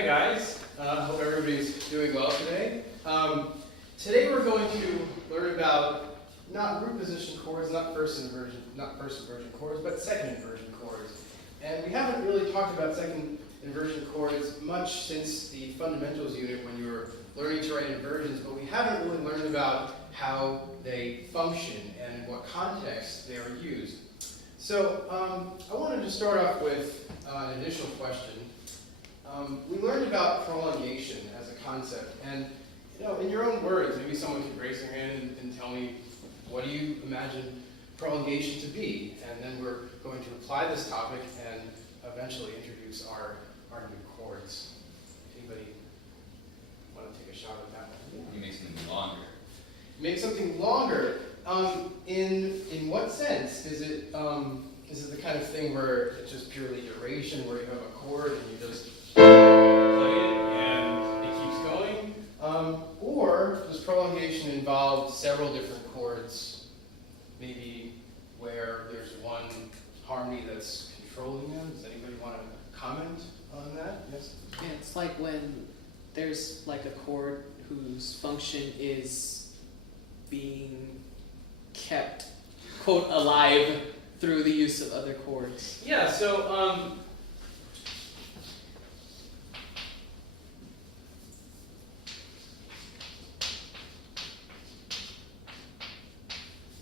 Hi guys, hope everybody's doing well today. Today we're going to learn about not root position chords, not first inversion chords, but second inversion chords. And we haven't really talked about second inversion chords much since the fundamentals unit when you were learning to write inversions, but we haven't really learned about how they function and in what context they are used. So I wanted to start off with an initial question. We learned about prolongation as a concept, and in your own words, maybe someone could raise their hand and tell me, what do you imagine prolongation to be? And then we're going to apply this topic and eventually introduce our new chords. Anybody want to take a shot at that one? You make something longer. Make something longer. In what sense? Is it the kind of thing where it's just purely duration, where you have a chord and you just play it and it keeps going? Or does prolongation involve several different chords, maybe where there's one harmony that's controlling them? Does anybody want to comment on that? Yes? Yeah, it's like when there's like a chord whose function is being kept, quote, alive through the use of other chords. Yeah, so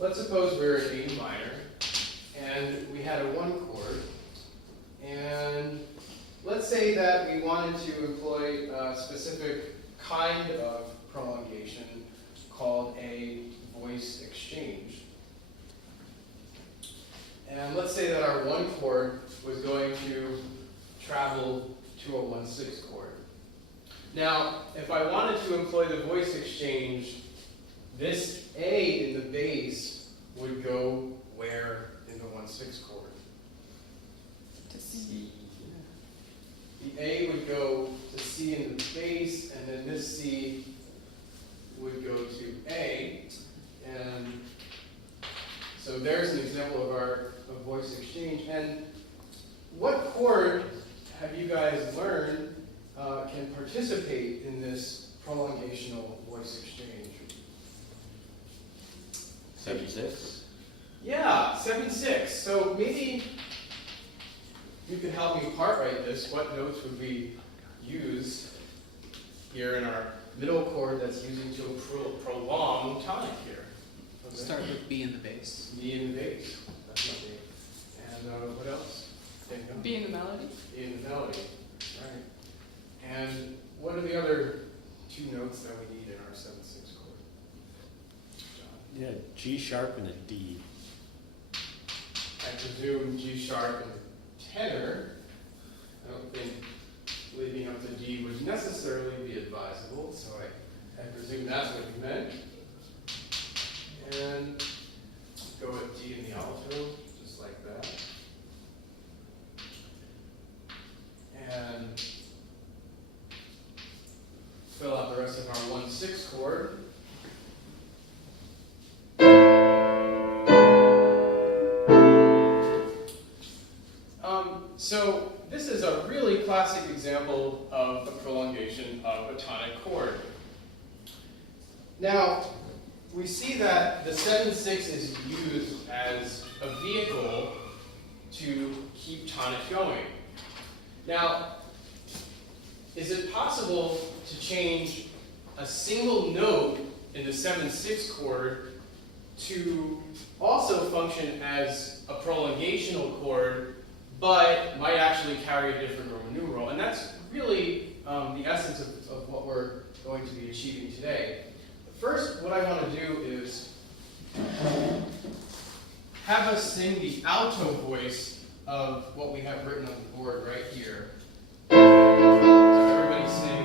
let's suppose we're in A minor, and we had a one chord, and let's say that we wanted to employ a specific kind of prolongation called a voice exchange. And let's say that our one chord was going to travel to a 1/6 chord. Now, if I wanted to employ the voice exchange, this A in the bass would go where in the 1/6 chord? To C. The A would go to C in the bass, and then this C would go to A. And so there's an example of our voice exchange. And what chord have you guys learned can participate in this prolongational voice exchange? 7/6. Yeah, 7/6. So maybe you could help me part write this. What notes would we use here in our middle chord that's using to prolong tonic here? Okay. Start with B in the bass. B in the bass. Definitely. And what else? B in the melody. B in the melody. Right. And what are the other two notes that we need in our 7/6 chord? John? Yeah, G sharp and a D. I presume G sharp and tenor. I don't think leaving up the D would necessarily be advisable, so I presume that's what you meant. And go with D in the alto, just like that. And fill out the rest of our 1/6 chord. So this is a really classic example of the prolongation of a tonic chord. Now, we see that the 7/6 is used as a vehicle to keep tonic going. Now, is it possible to change a single note in the 7/6 chord to also function as a prolongational chord, but might actually carry a different Roman numeral? And that's really the essence of what we're going to be achieving today. First, what I want to do is have us sing the alto voice of what we have written on the board right here. So everybody sing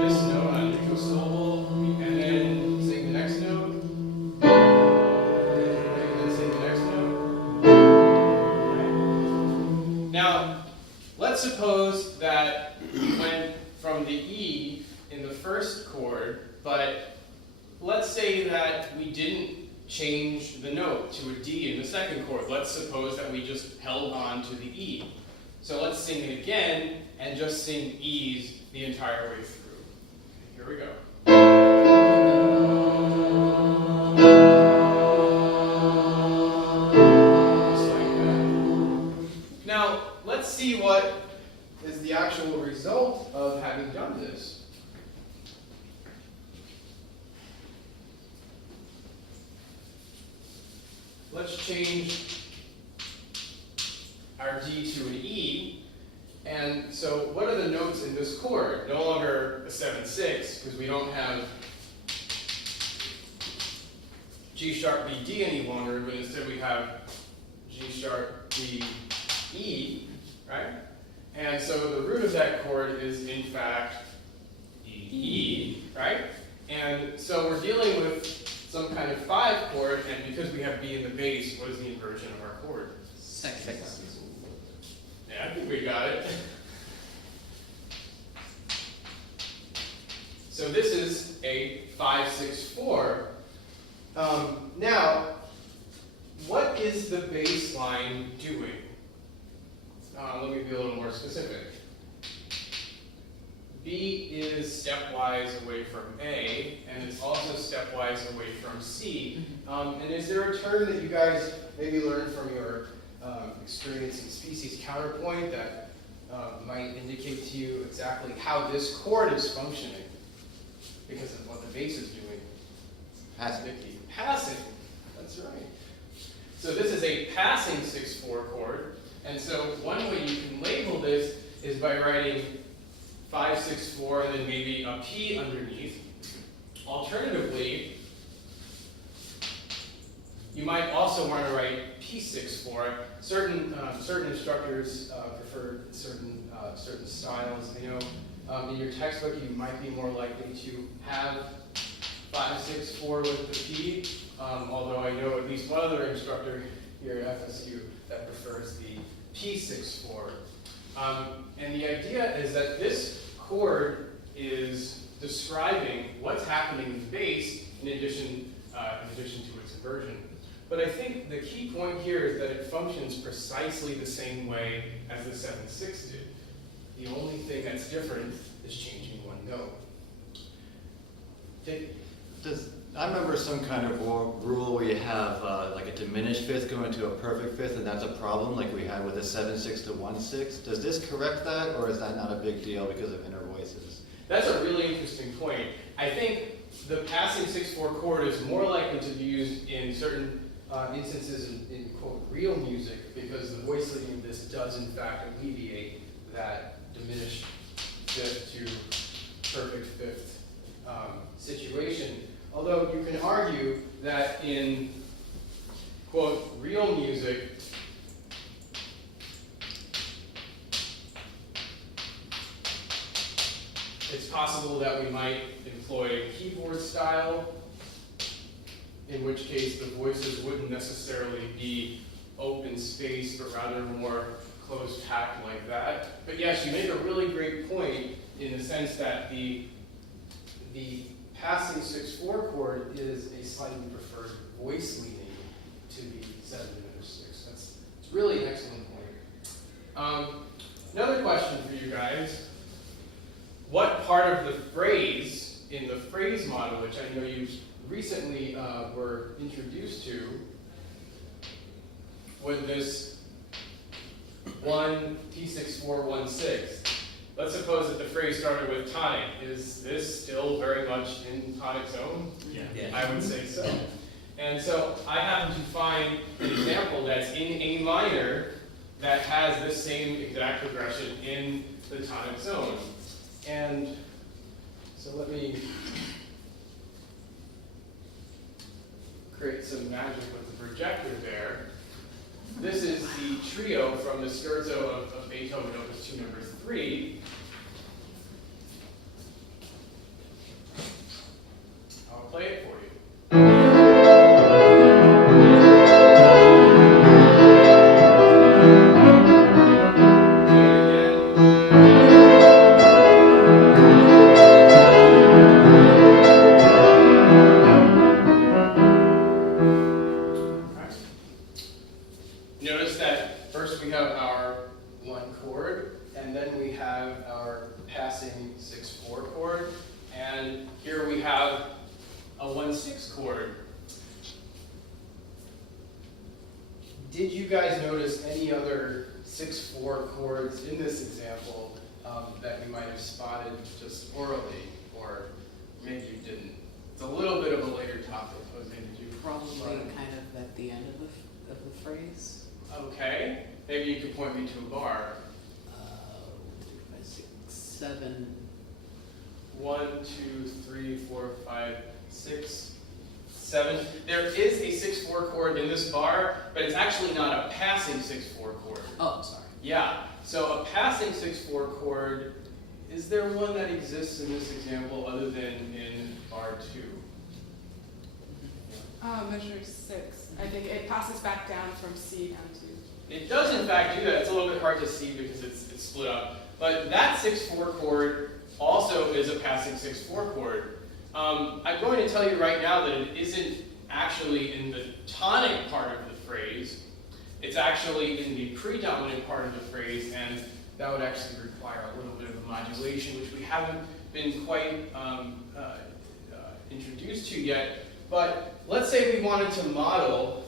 this note on neutral syllable, and then sing the next note, and then sing the next note. Okay. Now, let's suppose that we went from the E in the first chord, but let's say that we didn't change the note to a D in the second chord. Let's suppose that we just held on to the E. So let's sing it again and just sing E's the entire way through. Here we go. Just like that. Now, let's see what is the actual result of having done this. Let's change our D to an E. And so what are the notes in this chord? No longer a 7/6, because we don't have G sharp B D any longer, but instead we have G sharp B E, right? And so the root of that chord is in fact E, right? And so we're dealing with some kind of 5 chord, and because we have B in the bass, what is the inversion of our chord? Second. Yeah, I think we got it. So this is a 5/6/4. Now, what is the bass line doing? Let me be a little more specific. B is stepwise away from A, and it's also stepwise away from C. And is there a term that you guys maybe learned from your experience in species counterpoint that might indicate to you exactly how this chord is functioning because of what the bass is doing? Passing. Passing. That's right. So this is a passing 6/4 chord, and so one way you can label this is by writing 5/6/4 and then maybe a P underneath. Alternatively, you might also want to write P6/4. Certain instructors prefer certain styles. I know in your textbook you might be more likely to have 5/6/4 with the P, although I know at least one other instructor here at FSU that prefers the P6/4. And the idea is that this chord is describing what's happening in the bass in addition to its inversion. But I think the key point here is that it functions precisely the same way as the 7/6 did. The only thing that's different is changing one note. I remember some kind of rule where you have like a diminished fifth going to a perfect fifth, and that's a problem, like we had with the 7/6 to 1/6. Does this correct that, or is that not a big deal because of inner voices? That's a really interesting point. I think the passing 6/4 chord is more likely to be used in certain instances in quote real music, because the voice leading of this does in fact alleviate that diminished fifth to perfect fifth situation. Although you can argue that in quote real music, it's possible that we might employ keyboard style, in which case the voices wouldn't necessarily be open space, but rather more closed packed like that. But yes, you make a really great point in the sense that the passing 6/4 chord is a slightly preferred voice leading to the 7/6. It's really an excellent point. Another question for you guys. What part of the phrase, in the phrase model, which I know you recently were introduced to, would this 1 P6/4 1/6? Let's suppose that the phrase started with tonic. Is this still very much in tonic zone? Yeah. I would say so. And so I happen to find an example that's in A minor that has this same exact progression in the tonic zone. And so let me create some magic with the projector there. This is the trio from the scherzo of Beethoven, Opus 2, number 3. I'll play it for you. Notice that first we have our 1 chord. this chord. Did you guys notice any other 6/4 chords in this example that you might have spotted just orally, or maybe you didn't? It's a little bit of a later topic, Jose. Did you Probably spot it? kind of at the end of the phrase. Okay. Maybe you could point me to a bar. 5, 6, 7. 1, 2, 3, 4, 5, 6, 7. There is a 6/4 chord in this bar, but it's actually not a passing 6/4 chord. Oh, sorry. Yeah, so a passing 6/4 chord, is there one that exists in this example other than in bar 2? Measure 6. I think it passes back down from C down to. It does in fact do that. It's a little bit hard to see because it's split up. But that 6/4 chord also is a passing 6/4 chord. I'm going to tell you right now that it isn't actually in the tonic part of the phrase. It's actually in the predominant part of the phrase, and that would actually require a little bit of a modulation, which we haven't been quite introduced to yet. But let's say we wanted to model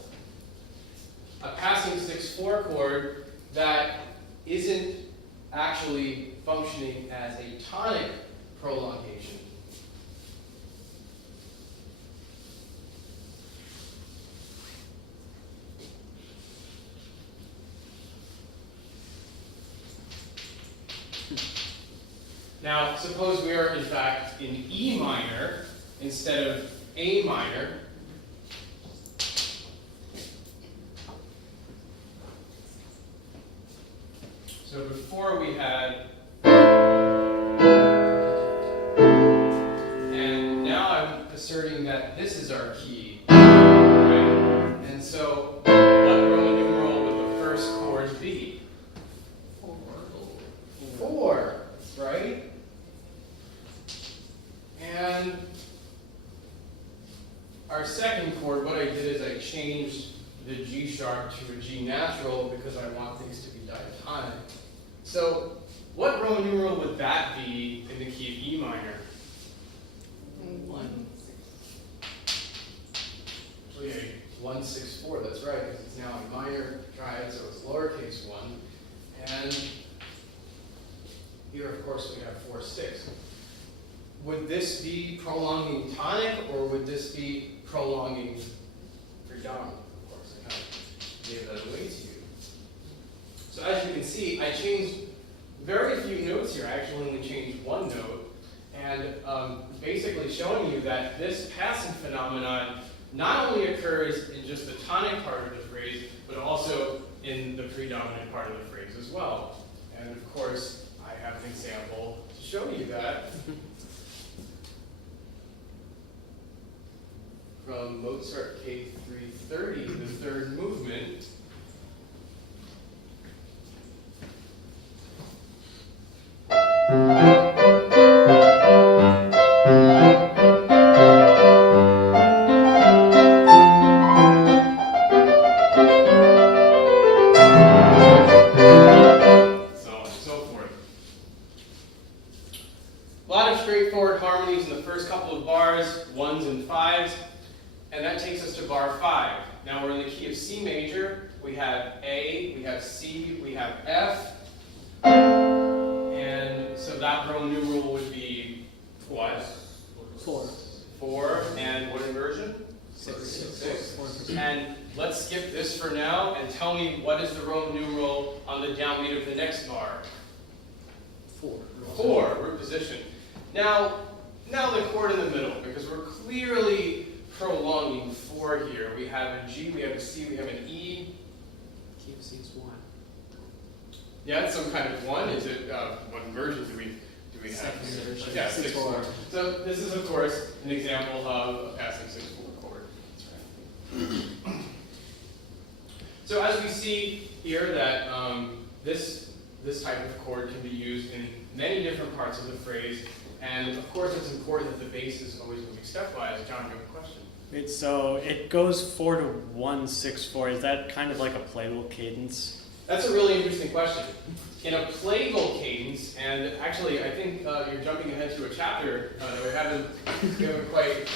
a passing 6/4 chord that isn't actually functioning as a tonic prolongation. Now, suppose we are in fact in E minor instead of A minor. So before we had, and now I'm asserting that this is our key, right? And so what Roman numeral would the first chord be? 4, right? And our second chord, what I did is I changed the G sharp to a G natural because I want things to be diatonic. So what Roman numeral would that be in the key of E minor? 1. Actually, a 1/6/4, that's right, because it's now in minor triad, so it's lowercase 1. And here, of course, we have 4/6. Would this be prolonging tonic, or would this be prolonging predominant? Of course, I kind of gave that away to you. So as you can see, I changed very few notes here. I actually only changed one note, and basically showing you that this passing phenomenon not only occurs in just the tonic part of the phrase, but also in the predominant part of the phrase as well. And of course, I have an example to show you that. From Mozart K330, the third movement. So on and so forth. A lot of straightforward harmonies in the first couple of bars, 1s and 5s. And that takes us to bar 5. Now we're in the key of C major. We have A, we have C, we have F. And so that Roman numeral would be what? 4. 4. And what inversion? 6. 6. And let's skip this for now and tell me what is the Roman numeral on the downbeat of the next bar? 4. 4, root position. Now the chord in the middle, because we're clearly prolonging 4 here. We have a G, we have a C, we have an E. Key of C is 1. Yeah, it's some kind of 1. Is it, what inversion do we have Second here? inversion. Yeah, 6/4. 6/4. So this is, of course, an example of a passing 6/4 chord. That's right. So as we see here that this type of chord can be used in many different parts of the phrase, and of course it's important that the bass is always moving stepwise. John, you have a question? So it goes 4 to 1/6/4. Is that kind of like a plagal cadence? That's a really interesting question. In a plagal cadence, and actually I think you're jumping ahead to a chapter that we haven't quite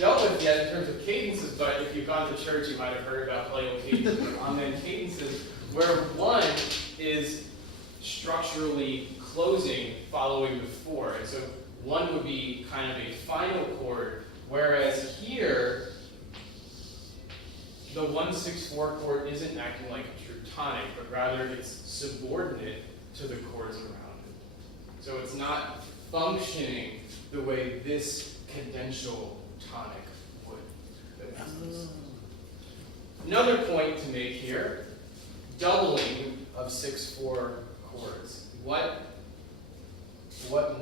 dealt with yet in terms of cadences, but if you've gone to church, you might have heard about plagal cadences or amen cadences, where one is structurally closing following the 4. And so one would be kind of a final chord, whereas here, the 1-6-4 chord isn't acting like a true tonic, but rather it's subordinate to the chords around it. So it's not functioning the way this cadential tonic would. Another point to make here, doubling of 6-4 chords. What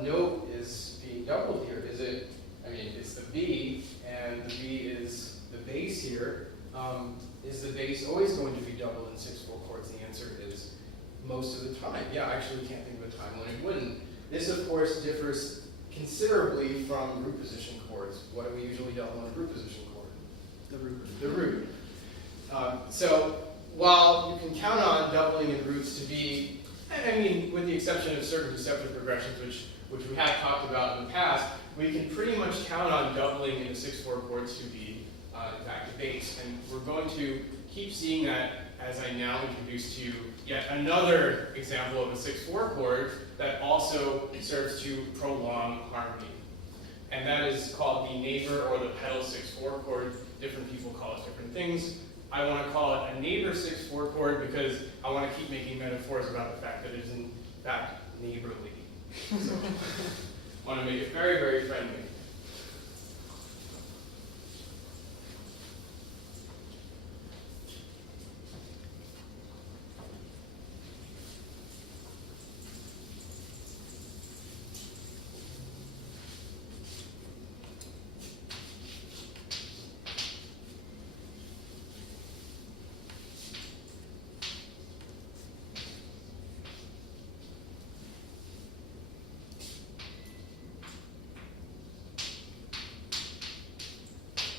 note is being doubled here? Is it, I mean, it's the B, and the B is the bass here. Is the bass always going to be doubled in 6-4 chords? The answer is most of the time. Yeah, I actually can't think of a time when it wouldn't. This, of course, differs considerably from root position chords. What do we usually double in a root position chord? The root. The root. So while you can count on doubling in roots to be, I mean, with the exception of certain deceptive progressions, which we have talked about in the past, we can pretty much count on doubling in the 6-4 chords to be, in fact, a bass. And we're going to keep seeing that as I now introduce to you yet another example of a 6-4 chord that also serves to prolong harmony. And that is called the neighbor or the pedal 6-4 chord. Different people call it different things. I want to call it a neighbor 6-4 chord because I want to keep making metaphors about the fact that it is in fact neighborly. So I want to make it very, very friendly.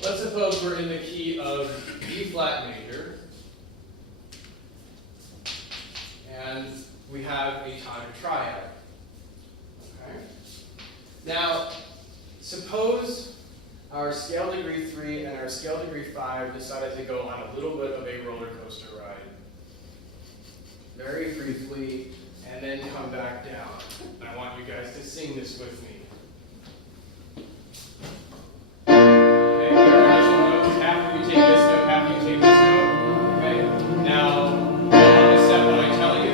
Let's suppose we're in the key of B flat major, and we have a tonic triad. Okay? Now, suppose our scale degree 3 and our scale degree 5 decided to go on a little bit of a roller coaster ride, very briefly, and then come back down. And I want you guys to sing this with me. After you take this note, after you take this note, okay? Now, go on the step when I tell you.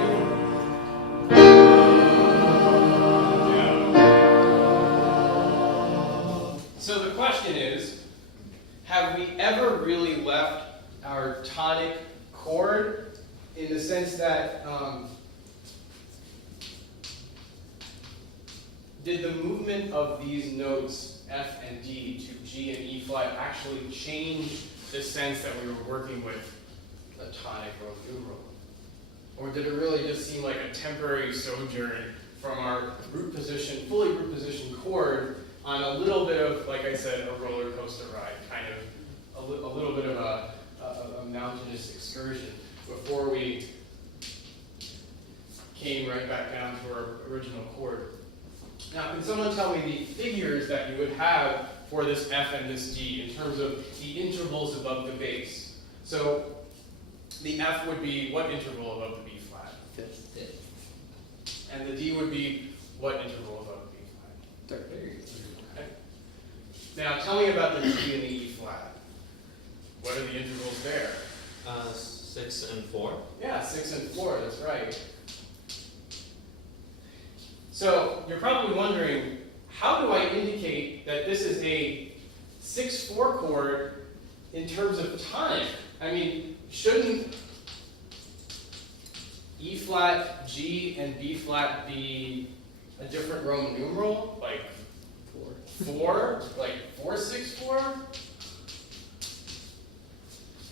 Down. So the question is, have we ever really left our tonic chord in the sense that, did the movement of these notes F and D to G and E flat actually change the sense that we were working with a tonic or a numeral? Or did it really just seem like a temporary sojourn from our root position, fully root position chord on a little bit of, like I said, a roller coaster ride, kind of a little bit of a mountainous excursion before we came right back down to our original chord? Now, can someone tell me the figures that you would have for this F and this D in terms of the intervals above the bass? So the F would be what interval above the B flat? Fifth. And the D would be what interval above the B flat? Third. Okay. Now tell me about the G and the E flat. What are the intervals there? 6 and 4. Yeah, 6 and 4, that's right. So you're probably wondering, how do I indicate that this is a 6-4 chord in terms of tonic? I mean, shouldn't E flat, G, and B flat be a different Roman numeral? Like 4? Like 4, 6, 4?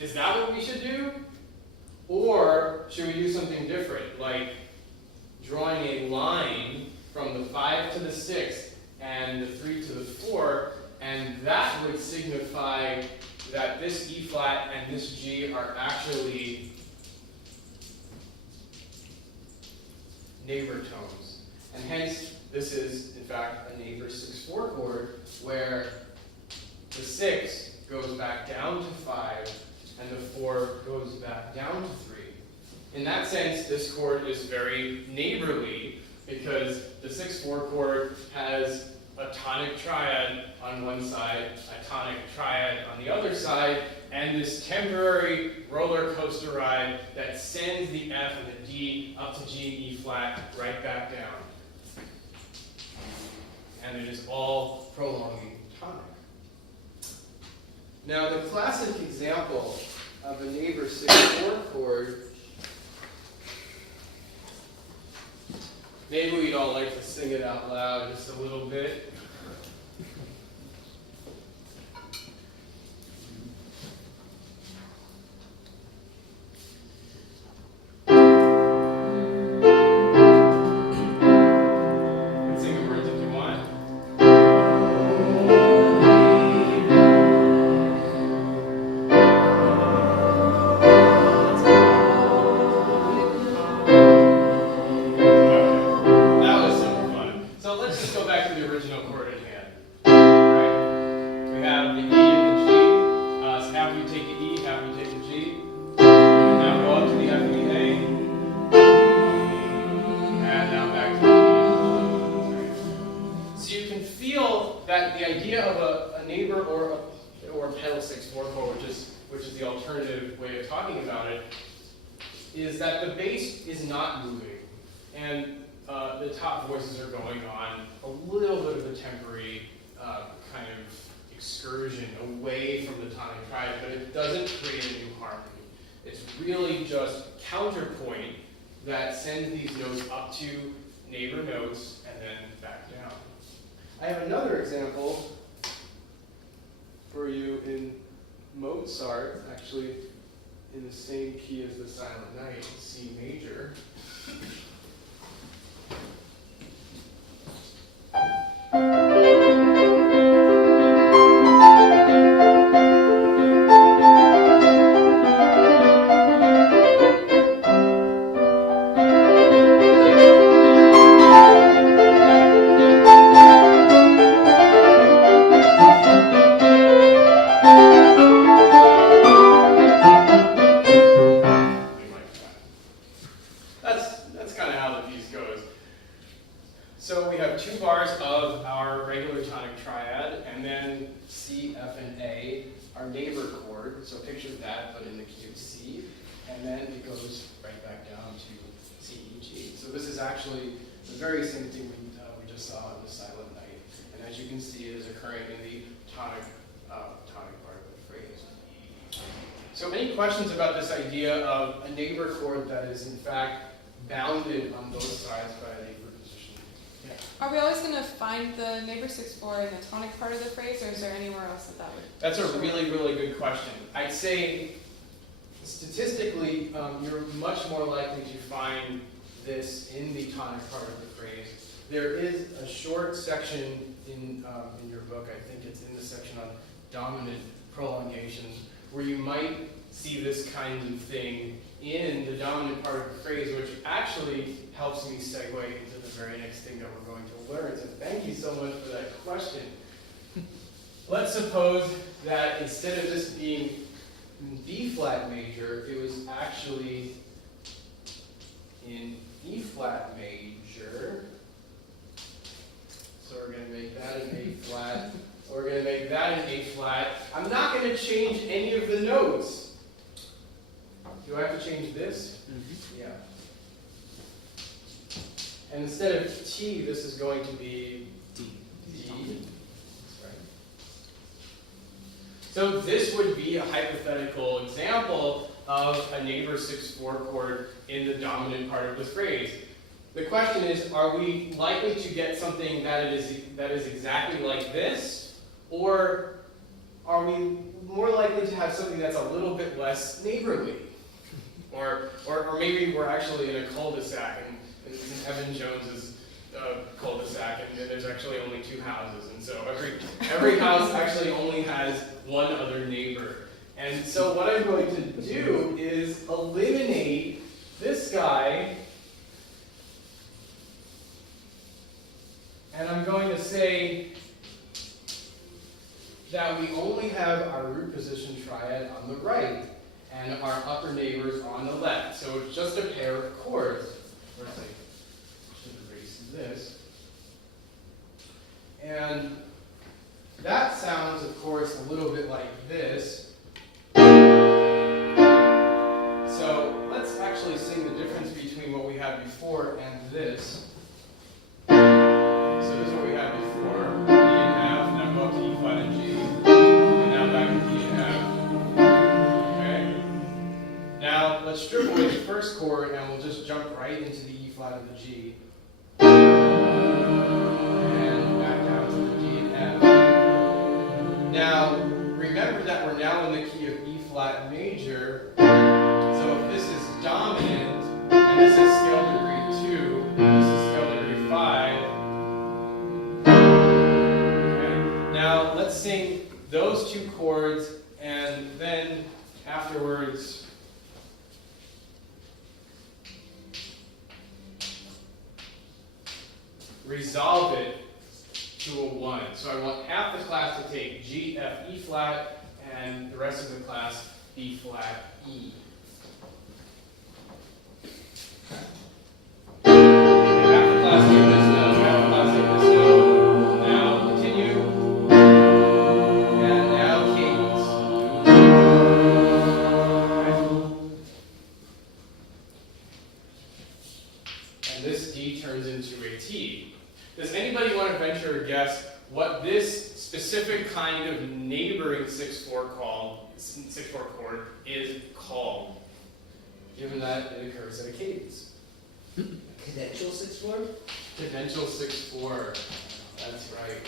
Is that what we should do? Or should we do something different, like drawing a line from the 5 to the 6 and the 3 to the 4, and that would signify that this E flat and this G are actually neighbor tones. And hence, this is, in fact, a neighbor 6-4 chord where The 6 goes back down to 5, and the 4 goes back down to 3. In that sense, this chord is very neighborly because the 6/4 chord has a tonic triad on one side, a tonic triad on the other side, and this temporary roller coaster ride that sends the F and the D up to G and E flat right back down. And it is all prolonging tonic. Now, the classic example of a neighbor 6/4 chord, maybe we'd all like to sing it out loud just a little bit. Sing the words if you want. Which is the alternative way of talking about it, is that the bass is not moving, and the top voices are going on a little bit of a temporary kind of excursion away from the tonic triad, but it doesn't create a new harmony. It's really just counterpoint that sends these notes up to neighbor notes and then back down. I have another example for you in Mozart, actually in the same key as the Silent Night, C major. So we have 2 bars of our regular tonic triad, and then C, F, and A, our neighbor chord. So picture that, but in the key of C, and then it goes right back down to C, E, G. So this is actually the very same thing we just saw in the Silent Night, and as you can see, it is occurring in the tonic part of the phrase. So any questions about this idea of a neighbor chord that is in fact bounded on both sides by a neighbor position? Yeah. Are we always going to find the neighbor 6/4 in the tonic part of the phrase, or is there anywhere else that would? That's a really, really good question. I'd say statistically, you're much more likely to find this in the tonic part of the phrase. There is a short section in your book, I think it's in the section on dominant prolongations, where you might see this kind of thing in the dominant part of the phrase, which actually helps me segue into the very next thing that we're going to learn. So thank you so much for that question. Let's suppose that instead of this being B flat major, it was actually in E flat major. So we're going to make that an A flat. We're going to make that an A flat. I'm not going to change any of the notes. Do I have to change this? Mm-hmm. Yeah. And instead of T, this is going to be D. That's right. So this would be a hypothetical example of a neighbor 6/4 chord in the dominant part of the phrase. The question is, are we likely to get something that is exactly like this, or are we more likely to have something that's a little bit less neighborly? Or maybe we're actually in a cul-de-sac, and it's in Evan Jones's cul-de-sac, and there's actually only 2 houses, and so every house actually only has one other neighbor. And so what I'm going to do is eliminate this guy, and I'm going to say that we only position triad on the right, and our upper neighbors on the left. So it's just a pair of chords. First, I should erase this. And that sounds, of course, a little bit like this. So let's actually sing the difference between what we had before and this. So this is what we had before, E and F, now go up to E flat and G, and now back to E and F. Okay? Now let's strip away the first chord and we'll just jump right into the E flat and the G. And back down to the D and F. Now, remember that we're now in the key of E flat major. So if this is dominant, and this is scale degree 2, and this is scale degree 5. Okay. Now, let's sing those two chords, and then afterwards, resolve it to a 1. So I want half the class to take G, F, E flat, and the rest of the class B flat, E. And half the class take this note, half the class take this note. Now continue. And now cadence. Okay. And this D turns into a T. Does anybody want to venture a guess what this specific kind of neighboring 6/4 chord is called? Given that it occurs at a cadence. Cadential 6/4? Cadential 6/4. That's right.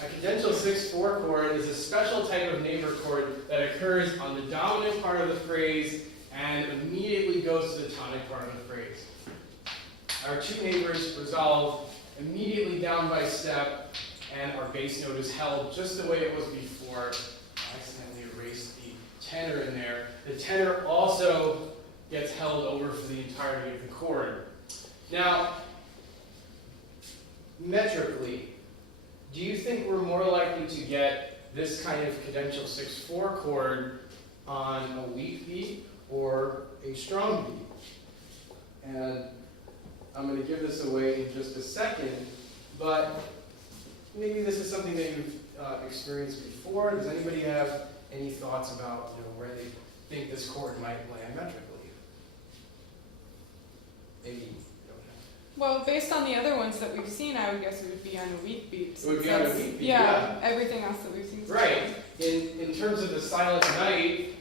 A cadential 6/4 chord is a special type of neighbor chord that occurs on the dominant part of the phrase and immediately goes to the tonic part of the phrase. Our two neighbors resolve immediately down by step, and our bass note is held just the way it was before. I accidentally erased the tenor in there. The tenor also gets held over for the entirety of the chord. Now, metrically, do you think we're more likely to get this kind of cadential 6/4 chord on a weak beat or a strong beat? And I'm going to give this away in just a second, but maybe this is something that you've experienced before. Does anybody have any thoughts about where they think this chord might land metrically? Maybe you don't know. Well, based on the other ones that we've seen, I would guess it would be on a weak beat. It would be on a weak beat, yeah. Everything else that we've seen. Right. In terms of the Silent Night,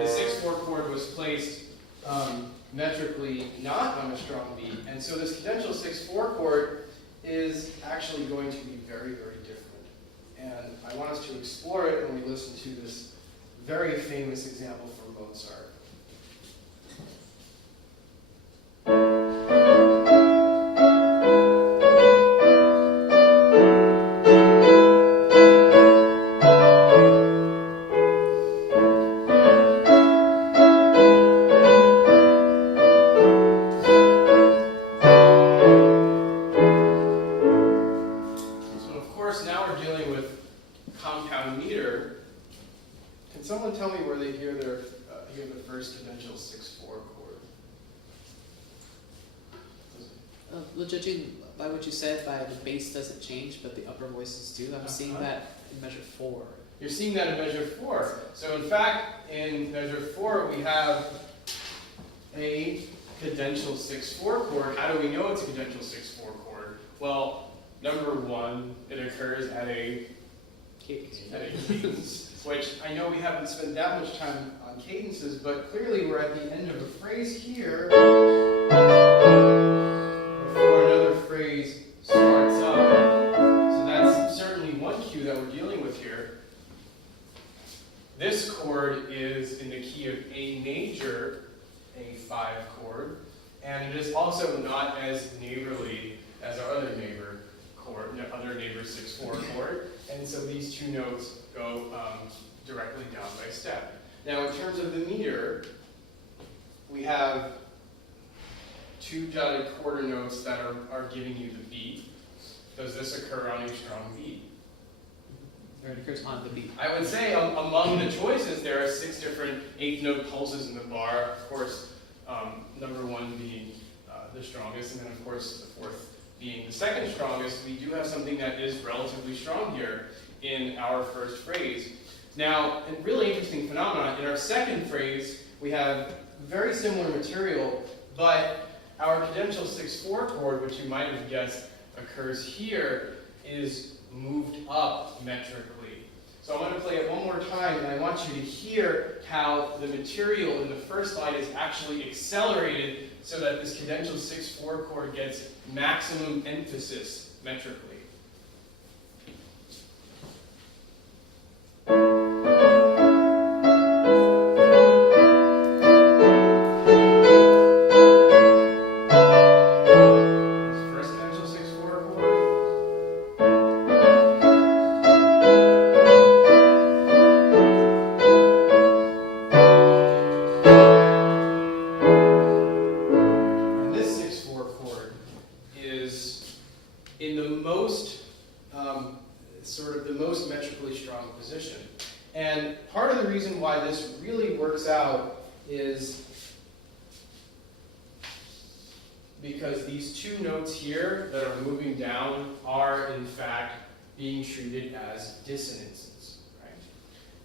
the 6/4 chord was placed metrically not on a strong beat, and so this cadential 6/4 chord is actually going to be very, very different. And I want us to explore it when we listen to this very famous example from Mozart. Can someone tell me where they hear the first cadential 6/4 chord? Well, judging by what you said, by the bass doesn't change, but the upper voices do. I'm seeing that in measure 4. You're seeing that in measure 4. So in fact, in measure 4, we have a cadential 6/4 chord. How do we know it's a cadential 6/4 chord? Well, number 1, it occurs at a cadence, which I know we haven't spent that much time on cadences, but clearly we're at the end of a phrase here before another phrase starts up. So that's certainly one cue that we're dealing with here. This chord is in the key of A major, A5 chord, and it is also not as neighborly as our other neighbor chord, other neighbor 6/4 chord, and so these two notes go directly down by step. Now, in terms of the meter, we have 2 dotted quarter notes that are giving you the beat, does this occur on a strong beat? Or it occurs on the beat. I would say among the choices, there are 6 different eighth note pulses in the bar. Of course, number 1 being the strongest, and then of course the 4th being the second strongest. We do have something that is relatively strong here in our first phrase. Now, a really interesting phenomenon, in our second phrase, we have very similar material, but our cadential 6/4 chord, which you might have guessed occurs here, is moved up metrically. So I'm going to play it one more time, and I want you to hear how the material in the first line is actually accelerated so that this cadential 6/4 chord gets maximum emphasis metrically. First cadential 6/4 chord. And this 6/4 chord is in the most, sort of the most metrically strong position. And part of the reason why this really works out is because these 2 notes here that are moving down are in fact being treated as dissonances, right?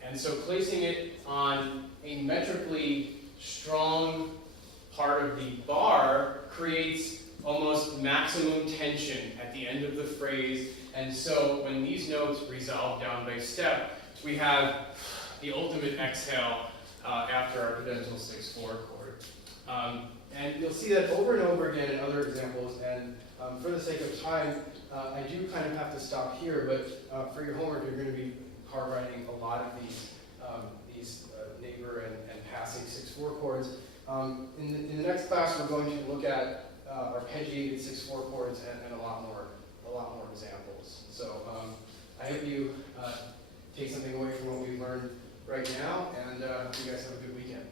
And so placing it on a metrically strong part of the bar creates almost maximum tension at the end of the phrase. And so when these notes resolve down by step, we have the ultimate exhale after our cadential 6/4 chord. And you'll see that over and over again in other examples. And for the sake of time, I do kind of have to stop here. But for your homework, you're going to be hard writing a lot of these neighbor and passing 6/4 chords. In the next class, we're going to look at arpeggiated 6/4 chords and a lot more examples. So I hope you take something away from what we've learned right now, and you guys have a good weekend.